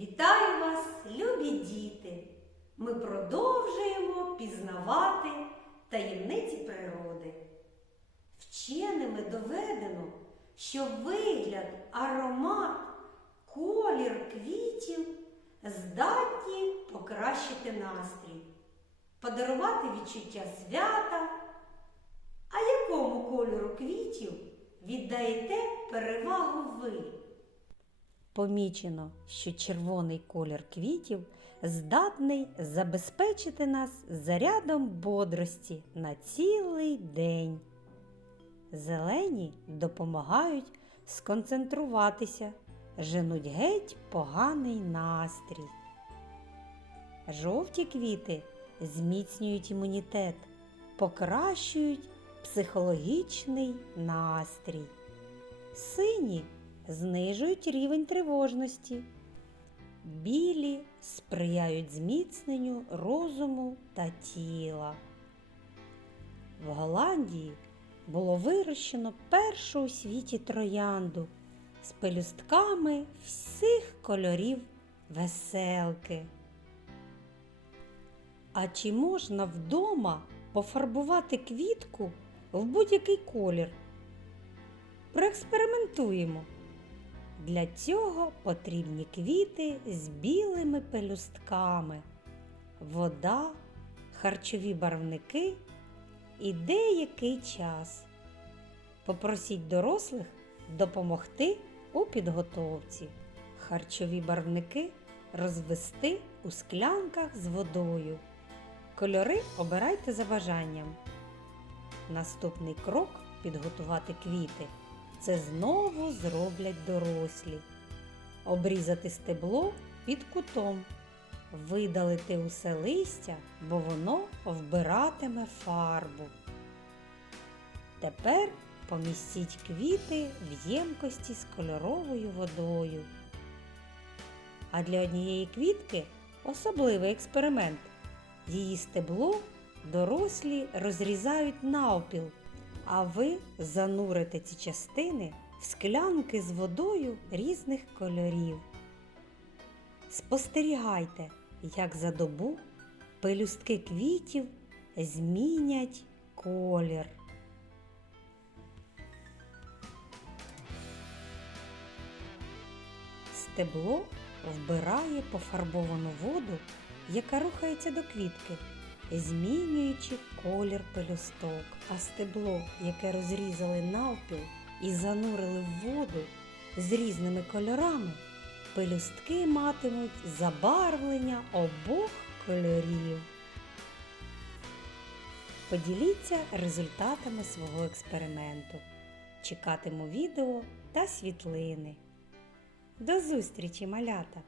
Вітаю вас, любі діти! Ми продовжуємо пізнавати таємниці природи. Вченими доведено, що вигляд, аромат, колір квітів здатні покращити настрій, подарувати відчуття свята. А якому кольору квітів віддаєте перевагу ви? Помічено, що червоний колір квітів здатний забезпечити нас зарядом бодрості на цілий день. Зелені допомагають сконцентруватися, женуть геть поганий настрій. Жовті квіти зміцнюють імунітет, покращують психологічний настрій. Сині знижують рівень тривожності. Білі сприяють зміцненню розуму та тіла. В Голландії було вирощено першу у світі троянду з пелюстками всіх кольорів веселки. А чи можна вдома пофарбувати квітку в будь-який колір? Проекспериментуємо. Для цього потрібні квіти з білими пелюстками, вода, харчові барвники і деякий час. Попросіть дорослих допомогти у підготовці. Харчові барвники розвести у склянках з водою. Кольори обирайте за бажанням. Наступний крок підготувати квіти. Це знову зроблять дорослі. Обрізати стебло під кутом, видалити усе листя, бо воно вбиратиме фарбу. Тепер помістіть квіти в ємкості з кольоровою водою. А для однієї квітки особливий експеримент. Її стебло дорослі розрізають навпіл, а ви занурите ці частини в склянки з водою різних кольорів. Спостерігайте, як за добу пелюстки квітів змінять колір. Стебло вбирає пофарбовану воду, яка рухається до квітки, змінюючи колір пелюсток. А стебло, яке розрізали навпіл і занурили в воду з різними кольорами, пелюстки матимуть забарвлення обох кольорів. Поділіться результатами свого експерименту. Чекатиму відео та світлини. До зустрічі, малята!